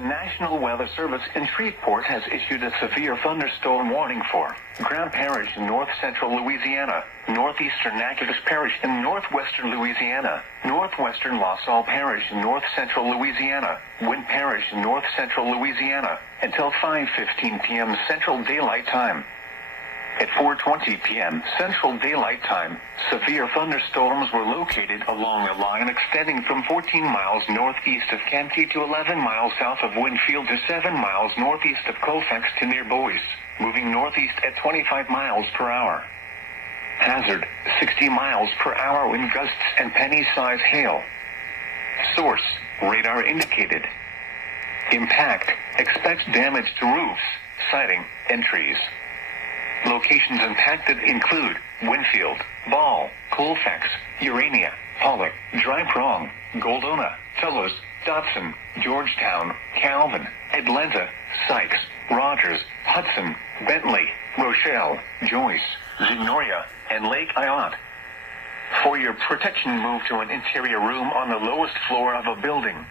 The National Weather Service in Shreveport has issued a severe thunderstorm warning for Graham Parish in north-central Louisiana, northeastern Natchitoches Parish in northwestern Louisiana, northwestern La Salle Parish in north-central Louisiana, Wynn Parish in north-central Louisiana, until 5:15 p.m. Central Daylight Time. At 4:20 p.m. Central Daylight Time, severe thunderstorms were located along a line extending from 14 miles northeast of Canty to 11 miles south of Winfield to 7 miles northeast of Colfax to near Boyce, moving northeast at 25 miles per hour. Hazard, 60 miles per hour wind gusts and penny-size hail. Source, radar indicated. Impact, expects damage to roofs, siding, and trees. Locations impacted include Winfield, Ball, Colfax, Urania, Pollock, Dry Prong, Goldona, Fellows, Dotson, Georgetown, Calvin, Atlanta, Sykes, Rogers, Hudson, Bentley, Rochelle, Joyce, Zennoria, and Lake Iot. For your protection, move to an interior room on the lowest floor of a building.